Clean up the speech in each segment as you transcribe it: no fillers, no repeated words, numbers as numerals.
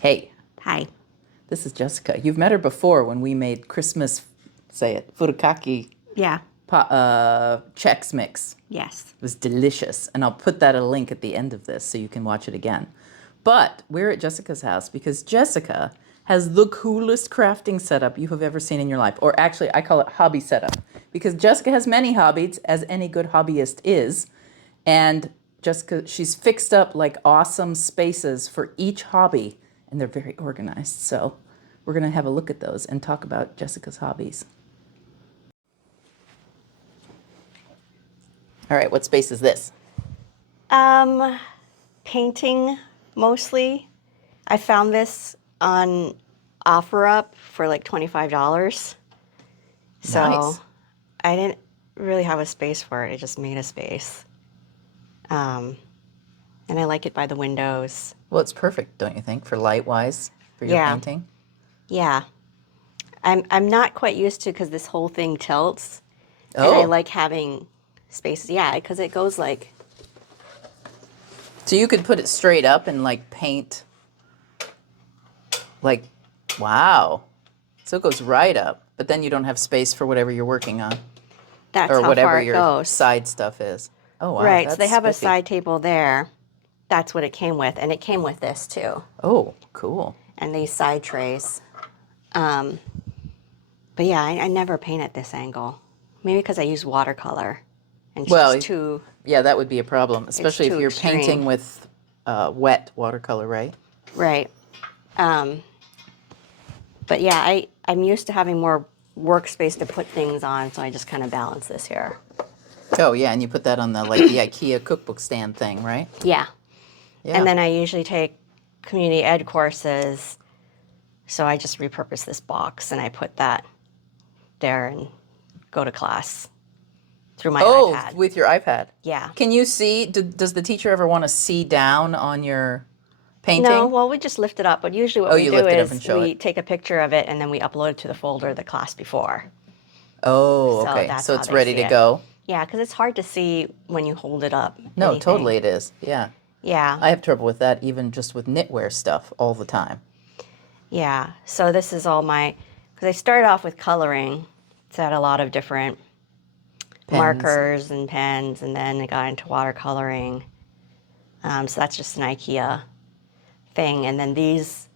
Hey, Hi. this is Jessica. You've met her before when we made Christmas, say it, furikake Yeah. Chex Mix. Yes. It was delicious. And I'll put that a link at the end of this so you can watch it again. But we're at Jessica's house because Jessica has the coolest crafting setup you have ever seen in your life. Or actually, I call it hobby setup because Jessica has many hobbies, as any good hobbyist is. And Jessica, she's fixed up like awesome spaces for each hobby, and they're very organized. So we're going to have a look at those and talk about Jessica's hobbies. All right, what space is this? Um, Painting mostly. I found this on OfferUp for like $25. So Nice. I didn't really have a space for it. I just made a space. Um, and I like it by the windows. Well, it's perfect, don't you think, for light-wise, for your Yeah. painting? Yeah. I'm not quite used to because this whole thing tilts and I Oh, like having spaces. Yeah, because it goes like, so you could put it straight up and like paint, like, wow. So it goes right up, but then you don't have space for whatever you're working on that's or how whatever far it your goes. side stuff is. Oh, wow, Right. So they that's have a spiffy. side table there. That's what it came with. And it came with this too. Oh, cool. And these side trays. Um, but yeah, I never paint at this angle. Maybe because I use watercolor. And it's just Well, too, yeah, that would be a problem, it's especially if too you're extreme. painting with wet watercolor, right? Right. Um, but yeah, I'm used to having more workspace to put things on. So I just kind of balance this here. Oh, yeah, and you put that on the like the IKEA cookbook stand thing, right? Yeah. And Yeah. then I usually take community ed courses. So I just repurpose this box and I put that there and go to class through my Oh, iPad. with your iPad. Yeah. Can you see? Does the teacher ever want to see down on your No, painting? well, we just lift it up. But usually what Oh, we you do lift it up and is show it. we take a picture of it and then we upload it to the folder the class before. Oh, So okay. that's So how it's they ready see to it. go. Yeah, because it's hard to see when you hold it up, No, anything. totally it is. Yeah. Yeah, I have trouble with that even just with knitwear stuff all the time. yeah. So this is all my, because I started off with coloring. It's had a lot of different Pens. markers and pens, and then I got into watercoloring. So that's just an IKEA thing. And then these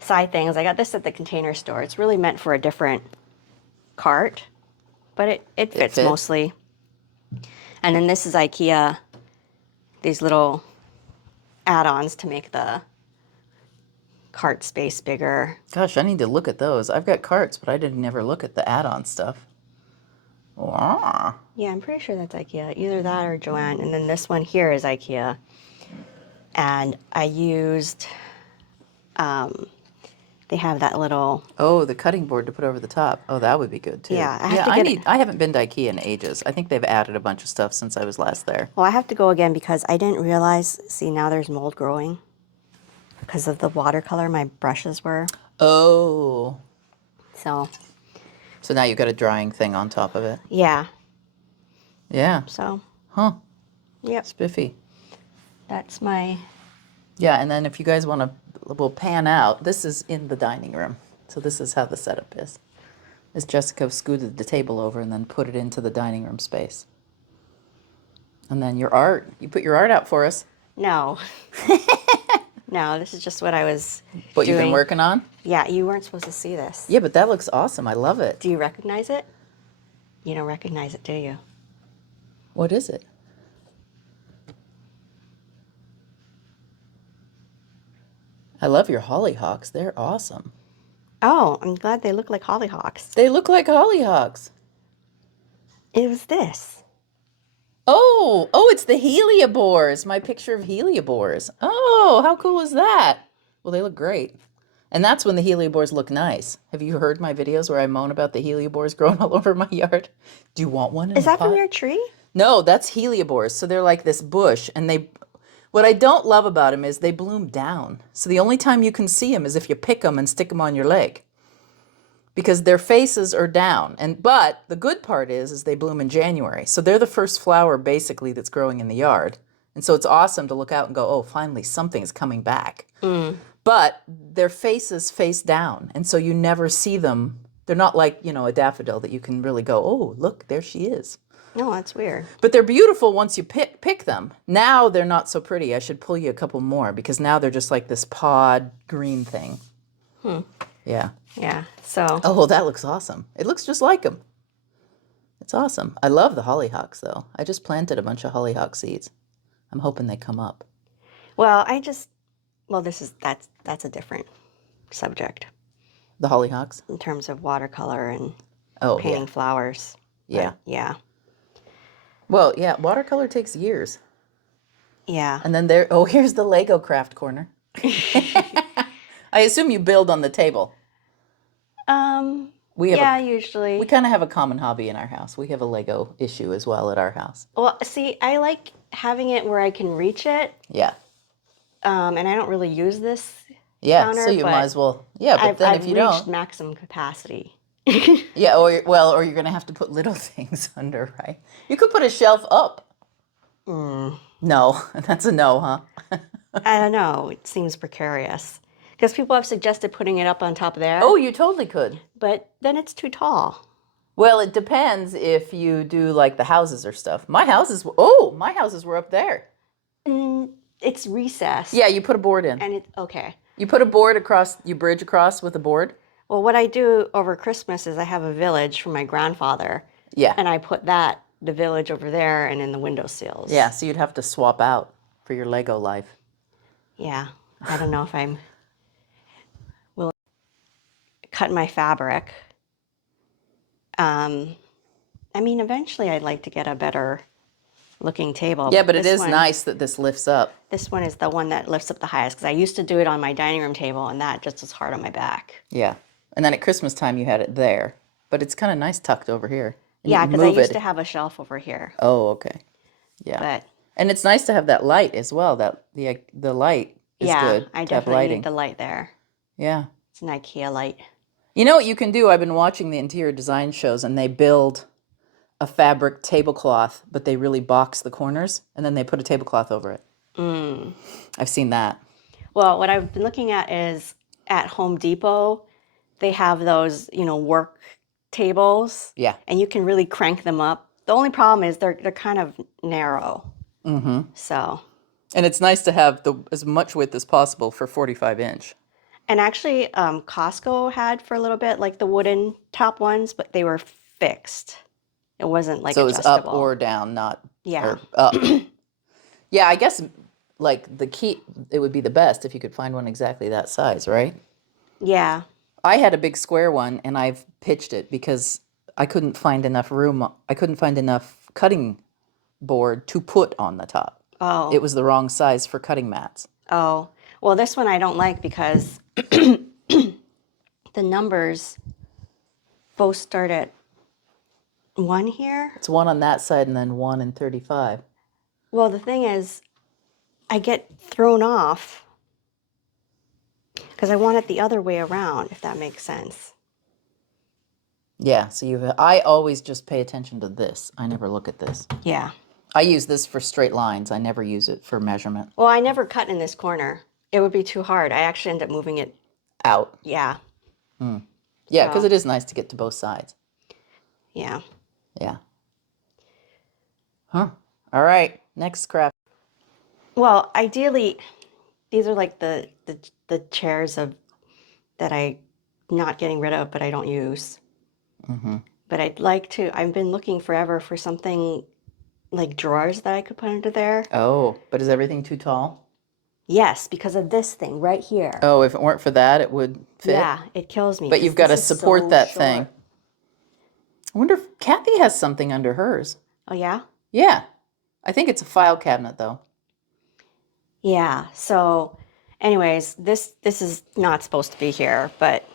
side things, I got this at the Container Store. It's really meant for a different cart, but it It fits fits. mostly. And then this is IKEA, these little add-ons to make the cart space bigger. Gosh, I need to look at those. I've got carts, but I didn't never look at the add-on stuff. Wow. Yeah, I'm pretty sure that's IKEA, either that or Joanne. And then this one here is IKEA. And I used, they have that little, Oh, the cutting board to put over the top. Oh, that would be good too. yeah, I have Yeah, to get it. I haven't been to IKEA in ages. I think they've added a bunch of stuff since I was last there. Well, I have to go again because I didn't realize, see, now there's mold growing because of the watercolor my brushes were. Oh. So, So now you've got a drying thing on top of it. yeah. Yeah. So, Huh. yep, Spiffy. that's my, Yeah, and then if you guys want to, we'll pan out. This is in the dining room. So this is how the setup is. As Jessica scooted the table over and then put it into the dining room space. And then your art. You put your art out for us. no. No, this is just what I was What you've been doing. working on? Yeah, you weren't supposed to see this. Yeah, but that looks awesome. I love it. Do you recognize it? You don't recognize it, do you? What is it? I love your hollyhocks. They're awesome. Oh, I'm glad they look like hollyhocks. They look like hollyhocks. It was this. Oh, it's the heliobores. My picture of heliobores. Oh, how cool is that? Well, they look great. And that's when the heliobores look nice. Have you heard my videos where I moan about the heliobores growing all over my yard? Do you want one in Is the that from pot? your tree? No, that's heliobores. So they're like this bush, and what I don't love about them is they bloom down. So the only time you can see them is if you pick them and stick them on your leg, because their faces are down. But the good part is they bloom in January. So they're the first flower basically that's growing in the yard. And so it's awesome to look out and go, oh, finally something's coming back. but their faces face down, and so you never see them. They're not like, you know, a daffodil that you can really go, oh, look, there she is. No, that's weird. But they're beautiful once you pick them. Now they're not so pretty. I should pull you a couple more because now they're just like this pod green thing. Yeah. Yeah. So. Oh, well, that looks awesome. It looks just like them. It's awesome. I love the hollyhocks, though. I just planted a bunch of hollyhock seeds. I'm hoping they come up. Well, that's a different subject The hollyhocks? in terms of watercolor and Oh, painting yeah. flowers. Yeah. But, yeah. Well, yeah, watercolor takes years. Yeah. And then here's the Lego craft corner. I assume you build on the table. Usually. We kind of have a common hobby in our house. We have a Lego issue as well at our house. Well, see, I like having it where I can reach it. Yeah. And I don't really use this Yeah, so you might as well. Yeah, but then if you I've reached don't. maximum capacity. Yeah, or you're going to have to put little things under, right? You could put a shelf up. No, that's a no, huh? I don't know. It seems precarious. Because people have suggested putting it up on top of there. Oh, you totally could. But then it's too tall. Well, it depends if you do like the houses or stuff. My houses were up there. It's recessed. Yeah, you put a board in. And okay. You put a board across, you bridge across with a board. Well, what I do over Christmas is I have a village from my grandfather. Yeah. And I put the village over there and in the windowsills. Yeah, so you'd have to swap out for your Lego life. Yeah. I don't know if I'm will cut my fabric. I mean, eventually I'd like to get a better looking table. Yeah, but it is nice that this lifts up. This one is the one that lifts up the highest because I used to do it on my dining room table and that just was hard on my back. Yeah. And then at Christmas time you had it there. But it's kind of nice tucked over here. And Yeah, you because I move used it. to have a shelf over here. Oh, okay. Yeah. But And it's nice to have that light as well. That the light is good. I to have definitely lighting. need the light there. Yeah. It's an IKEA light. You know what you can do? I've been watching the interior design shows and they build a fabric tablecloth, but they really box the corners and then they put a tablecloth over it. I've seen that. Well, what I've been looking at is at Home Depot, they have those, work tables. Yeah. And you can really crank them up. The only problem is they're kind of narrow. Mm-hmm. So. And it's nice to have as much width as possible for 45-inch. And actually, Costco had for a little bit, like the wooden top ones, but they were fixed. It wasn't like so it's adjustable. up or down, not Yeah. or up. Yeah, I guess like the key, it would be the best if you could find one exactly that size, right? Yeah. I had a big square one and I've pitched it because I couldn't find enough room. I couldn't find enough cutting board to put on the top. Oh. It was the wrong size for cutting mats. Oh. Well, this one I don't like because the numbers both start at 1 here. It's one on that side and then 1 and 35. Well, the thing is, I get thrown off because I want it the other way around, if that makes sense. Yeah, so I always just pay attention to this. I never look at this. Yeah. I use this for straight lines. I never use it for measurement. Well, I never cut in this corner. It would be too hard. I actually end up moving it out. Yeah. Yeah, because it is nice to get to both sides. Yeah. Yeah. Huh. All right. Next craft. Well, ideally, these are like the chairs that I'm not getting rid of, but I don't use. Mm-hmm. But I've been looking forever for something like drawers that I could put under there. Oh, but is everything too tall? Yes, because of this thing right here. Oh, if it weren't for that, it would fit? Yeah, it kills me. But you've got to support that short. thing. I wonder if Kathy has something under hers. Oh, yeah? Yeah. I think it's a file cabinet, though. Yeah. So, anyways, this is not supposed to be here, but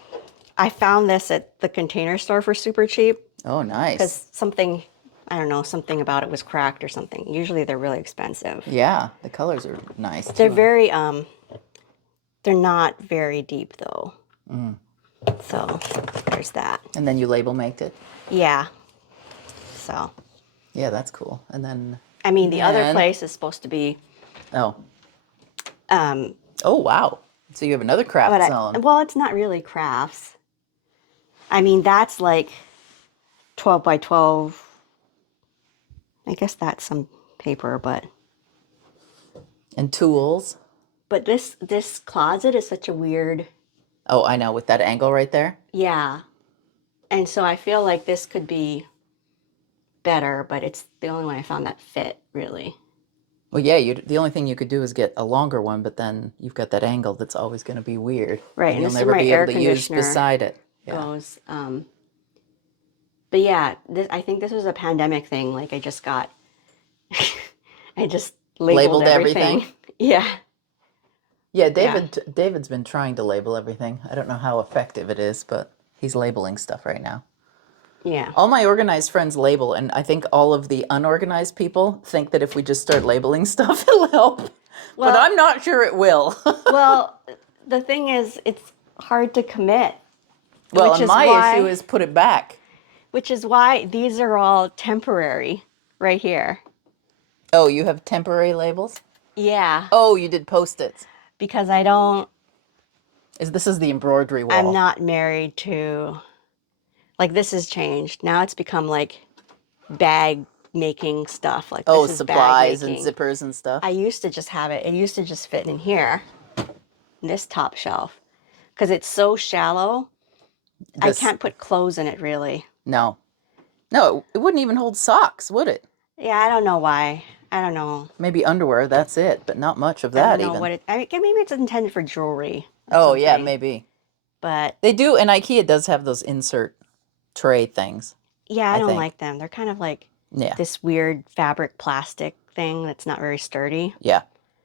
I found this at the Container Store for super cheap. Oh, nice. Because something about it was cracked or something. Usually they're really expensive. Yeah, the colors are nice. They're very, they're not very deep though. So there's that. And then you label maked it? Yeah. So. Yeah, that's cool. And then. I mean, the other place is supposed to be. Oh. Oh, wow. So you have another craft zone. Well, it's not really crafts. I mean, that's like 12 by 12. I guess that's some paper, And tools. but this closet is such a weird, Oh, I know, with that angle right there. yeah. And so I feel like this could be better, but it's the only one I found that fit really. Well, yeah, the only thing you could do is get a longer one, but then you've got that angle that's always going to be weird. Right, And and you'll this is never where my be air able to use conditioner beside it. Yeah. goes. But yeah, I think this was a pandemic thing. Like I just got, I just labeled Labeled everything. everything. Yeah, Yeah, yeah, David's been trying to label everything. I don't know how effective it is, but he's labeling stuff right now. yeah. All my organized friends label, and I think all of the unorganized people think that if we just start labeling stuff, it'll help. But Well, I'm not sure it will. well, the thing is, it's hard to commit, Well, which and is my why, issue is put it back. which is why these are all temporary, right here. Oh, you have temporary labels? Yeah, Oh, you did Post-its. because I don't. This is the embroidery I'm wall. not married to. Like this has changed. Now it's become like bag making stuff. Like Oh, this is bag supplies and making. zippers and I stuff. used to just have it. It used to just fit in here, in this top shelf, because it's so shallow. I This, can't put clothes in it really. no. No, it wouldn't even hold socks, would it? Yeah, I don't know why. I don't know. Maybe underwear, that's it, but not much of I don't that know even. what it. I mean, maybe it's intended for jewelry or Oh, yeah, something. maybe. But They do, and IKEA does have those insert tray things, yeah, I I don't think. like them. They're kind of like Yeah, this weird fabric plastic thing that's not very sturdy. yeah,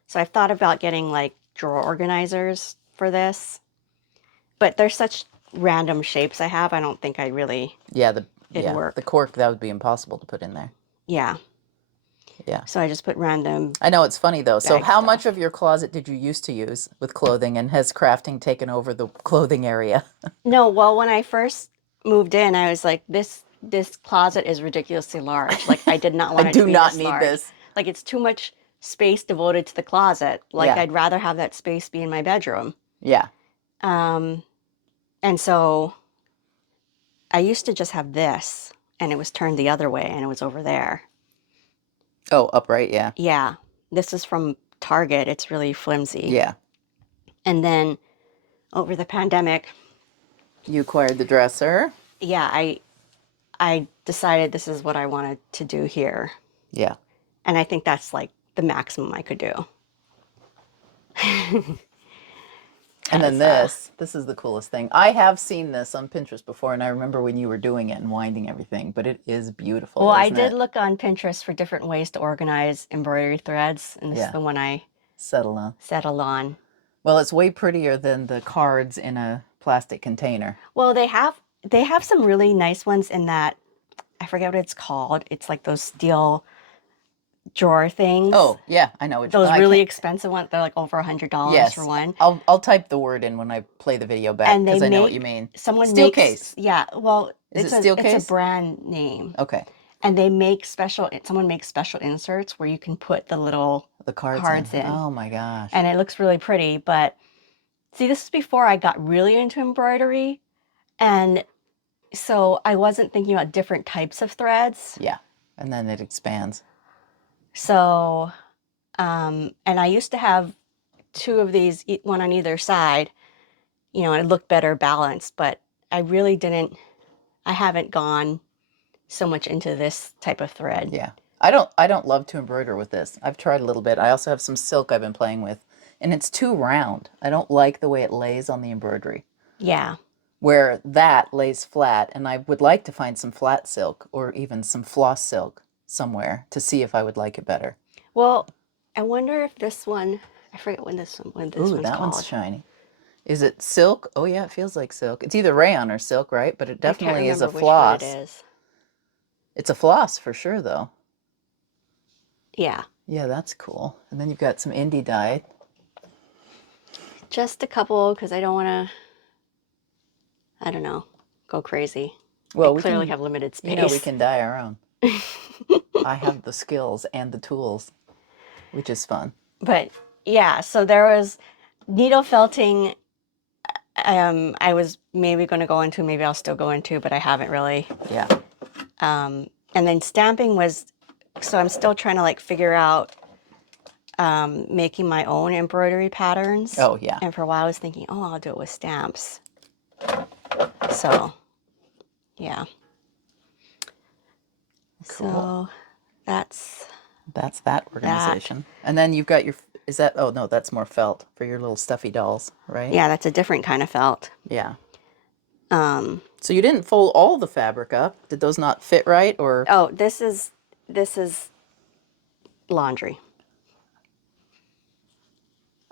So I've thought about getting like drawer organizers for this, but they're such random shapes I have. I don't think I really yeah, it'd the work. cork, that would be impossible to put in there. Yeah. Yeah. So I just put random I know, it's funny though. So bag how much of stuff. your closet did you used to use with clothing, and has crafting taken over the clothing area? No, well, when I first moved in, I was like, this closet is ridiculously large. Like I did not I want it to do be not this need large. this. Like it's too much space devoted to the closet. Like Yeah, I'd rather have that space be in my bedroom. yeah. Um, and so I used to just have this, and it was turned the other way, and it was over there. Oh, upright, yeah. Yeah, this is from Target. It's really flimsy. Yeah. And then over the pandemic, You acquired the dresser. yeah, I decided this is what I wanted to do here. Yeah. And I think that's like the maximum I could do. And then Cause this is the coolest thing. I have seen this on Pinterest before, and I remember when you were doing it and winding everything, but it is beautiful, well, I isn't did it? look on Pinterest for different ways to organize embroidery threads, and this is Yeah. the one I Settle on. settled on. Well, it's way prettier than the cards in a plastic container. Well, they have some really nice ones in that I forget what it's called. It's like those steel drawer things. Oh, yeah, I know which. Those I really can't. expensive ones. They're like over $100 for Yes, one. I'll type the word in when I play the video back And they because I know what you make mean. someone Steel makes case. yeah. Well, Is it it's a steel it's a case? brand name, Okay. and they make special. Someone makes special inserts where you can put the little The cards cards in, Oh my gosh. and it looks really pretty. But see, this is before I got really into embroidery, and so I wasn't thinking about different types of threads. Yeah. And then it expands. So, and I used to have two of these, one on either side, and it looked better balanced, but I really didn't, I haven't gone so much into this type of thread. Yeah. I don't love to embroider with this. I've tried a little bit. I also have some silk I've been playing with, and it's too round. I don't like the way it lays on the embroidery. Yeah. Where that lays flat, and I would like to find some flat silk or even some floss silk somewhere to see if I would like it better. Well, I wonder if this one, I forget when this Ooh, one's that called. one's shiny. Is it silk? Oh yeah, it feels like silk. It's either rayon or silk, right? But it I can't definitely is a remember which one it floss. is. It's a floss for sure, though. Yeah. Yeah, that's cool. And then you've got some indie dye. Just a couple, because I don't want to, I don't know, go crazy. Well, I we clearly can, have limited space. you know, we can dye our own. I have the skills and the tools, which is fun. But yeah, so there was Needle felting, I was maybe going to go into, maybe I'll still go into, but I haven't really. Yeah. And then stamping was, so I'm still trying to like figure out making my own embroidery patterns. Oh, yeah. And for a while I was thinking, oh, I'll do it with stamps. So, yeah. Cool. So that's that organization. And then you've got your, is that, oh no, that's more felt for your little stuffy dolls, right? yeah, that's a different kind of felt. Yeah. So you didn't fold all the fabric up. Did those not fit right, or? Oh, this is laundry.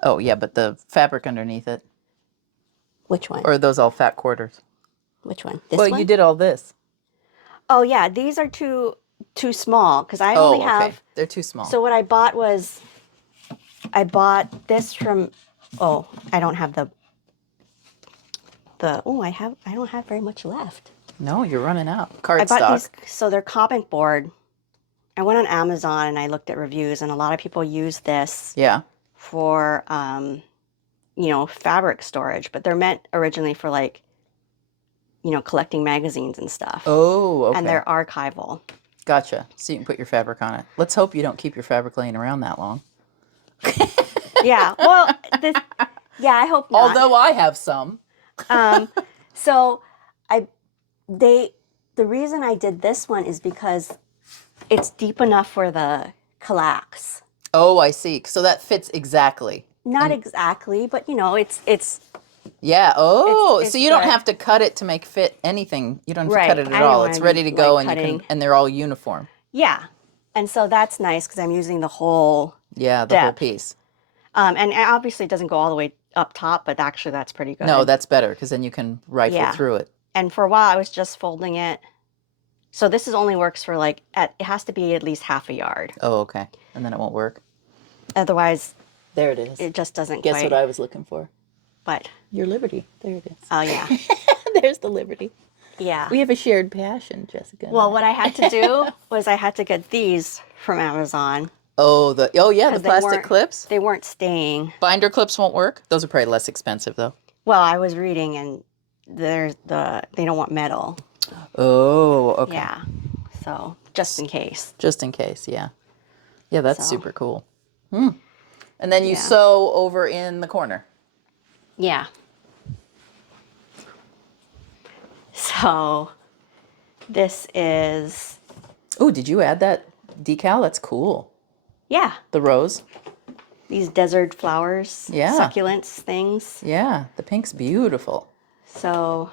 Oh yeah, but the fabric underneath it, Which one? or are those all fat quarters? Which one? This Well, one? you did all this. Oh yeah, these are too small because I Oh, only okay. have. They're too small. So what I bought was, I bought this from. Oh, I don't have the. Oh, I don't have very much left. No, you're running out. I bought Cardstock. these. So they're comic board. I went on Amazon and I looked at reviews, and a lot of people use this Yeah. for, fabric storage, but they're meant originally for like, collecting magazines and stuff. Oh, okay. And they're archival. Gotcha. So you can put your fabric on it. Let's hope you don't keep your fabric laying around that long. Yeah. Well, I hope not. Although I have some. So the reason I did this one is because it's deep enough for the collax. Oh, I see. So that fits exactly. Not exactly, but it's Yeah. Oh, it's so you don't good. have to cut it to make fit anything. You don't have Right. to cut it at I don't all. wanna It's be, ready to go, like, and you cutting. can, and they're all uniform. Yeah. And so that's nice because I'm using the whole Yeah, the whole depth. piece. And obviously it doesn't go all the way up top, but actually that's pretty good. No, that's better because then you can rifle Yeah. through it. And for a while I was just folding it. So this only works for like, it has to be at least half a yard. Oh, okay. And then it won't work. Otherwise There it is. it just doesn't Guess quite. what I was looking for? But, Your Liberty. There it is. oh yeah. There's the Liberty. Yeah. We have a shared passion, Jessica. Well, what I had to do was I had to get these from Amazon. Oh, yeah, the 'Cause they plastic weren't- clips. They weren't staying. Binder clips won't work. Those are probably less expensive though. Well, I was reading and they don't want metal. Oh, okay. Yeah. So just in case. Just in case, yeah. Yeah, that's So. super cool. And then you Yeah. sew over in the corner. Yeah. So this is, Oh, did you add that decal? That's cool. yeah, The rose. these desert flowers, Yeah. succulents things. Yeah, the pink's beautiful. So,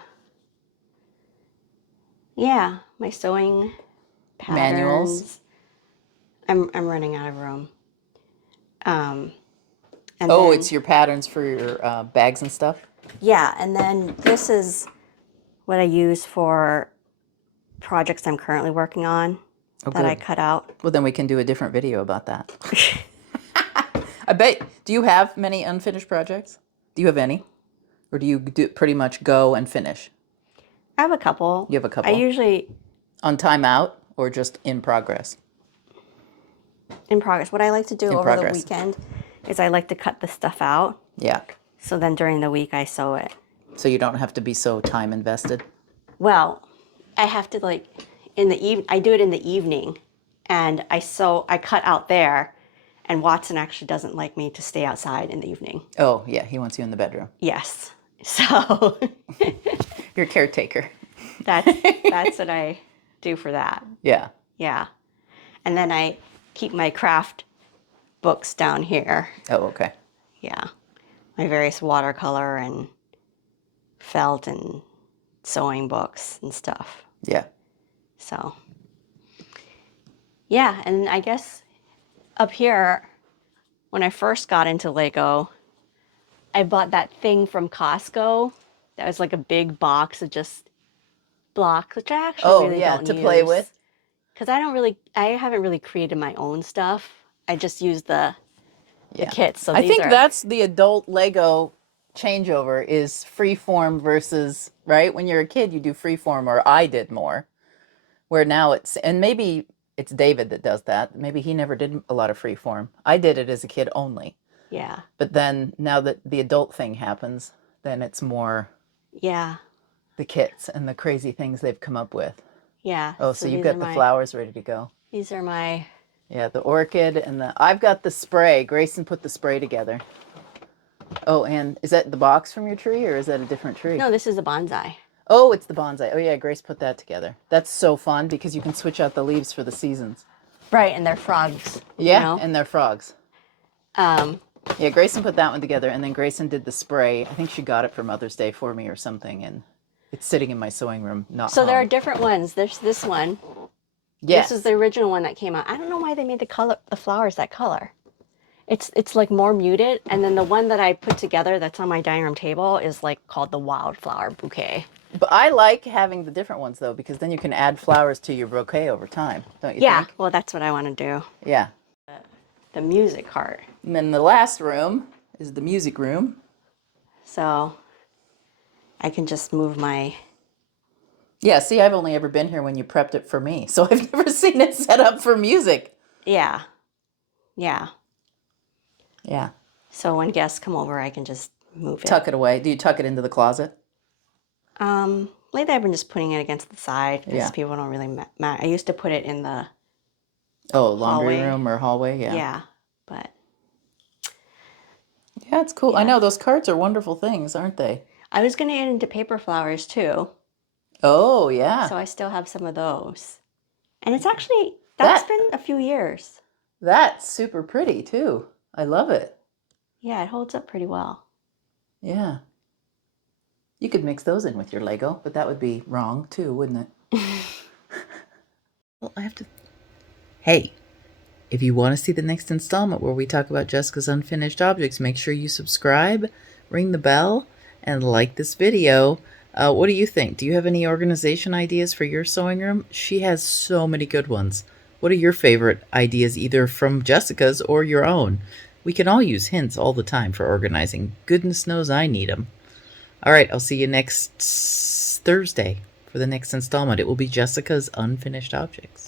yeah, my sewing patterns. Manuals. I'm running out of room. And Oh, then, it's your patterns for your bags and stuff? yeah, and then this is what I use for projects I'm currently working on that I good. cut out. Well, then we can do a different video about that. I bet. Do you have many unfinished projects? Do you have any? Or do you pretty much go and finish? I have a couple. You have a couple? I usually, On timeout or just in progress? in progress. What I like to do over progress. the weekend is I like to cut the stuff out. Yeah. So then during the week I sew it. So you don't have to be so time invested? Well, I have to like I do it in the evening and I cut out there, and Watson actually doesn't like me to stay outside in the evening. Oh, yeah, he wants you in the bedroom. Yes. So You're a caretaker. that's what I do for that. Yeah. Yeah. And then I keep my craft books down here. Oh, okay. Yeah. My various watercolor and felt and sewing books and stuff. Yeah. So, yeah, and I guess up here, when I first got into Lego, I bought that thing from Costco that was like a big box of just blocks, which I actually really don't to play use. with. Because I haven't really created my own stuff. I just use the kits. So I these think are, that's the adult Lego changeover is freeform versus, right? When you're a kid, you do freeform, or I did more. Where now and maybe it's David that does that. Maybe he never did a lot of freeform. I did it as a kid only. Yeah. But then now that the adult thing happens, then it's more Yeah. the kits and the crazy things they've come up with. Yeah. Oh, So so you've these are got the my flowers ready to go. these are my Yeah, the orchid and I've got the spray. Grayson put the spray together. Oh, and is that the box from your tree or is that a different tree? No, this is a bonsai. Oh, it's the bonsai. Oh yeah, Grace put that together. That's so fun because you can switch out the leaves for the seasons. Right, and they're frogs. Yeah, and they're frogs. Um, Yeah, Grayson put that one together, and then Grayson did the spray. I think she got it for Mother's Day for me or something, and it's sitting in my sewing room, not so hung. there are different ones. There's this one. Yes. This is the original one that came out. I don't know why they made the flowers that color. It's like more muted, and then the one that I put together that's on my dining room table is like called the wildflower bouquet. But I like having the different ones though, because then you can add flowers to your bouquet over time, don't you Yeah, think? well, that's what I want to do. Yeah. The music cart. And then the last room is the music room. So I can just move my. Yeah, see, I've only ever been here when you prepped it for me, so I've never seen it set up for music. Yeah. Yeah. Yeah. So when guests come over, I can just move it. Tuck it away. Do you tuck it into the closet? Lately I've been just putting it against the side because Yeah. people don't really I used to put it in the Oh, laundry hallway. room or hallway? Yeah. Yeah, but Yeah, it's cool. I Yeah. know those cards are wonderful things, aren't they? I was going to get into paper flowers too, Oh, yeah. so I still have some of those. And it's actually, that's That- been a few years. That's super pretty too. I love it. Yeah, it holds up pretty well. Yeah. You could mix those in with your Lego, but that would be wrong too, wouldn't it? Well, I have to. Hey, if you want to see the next installment where we talk about Jessica's unfinished objects, make sure you subscribe, ring the bell, and like this video. What do you think? Do you have any organization ideas for your sewing room? She has so many good ones. What are your favorite ideas, either from Jessica's or your own? We can all use hints all the time for organizing. Goodness knows I need them. All right, I'll see you next Thursday for the next installment. It will be Jessica's unfinished objects.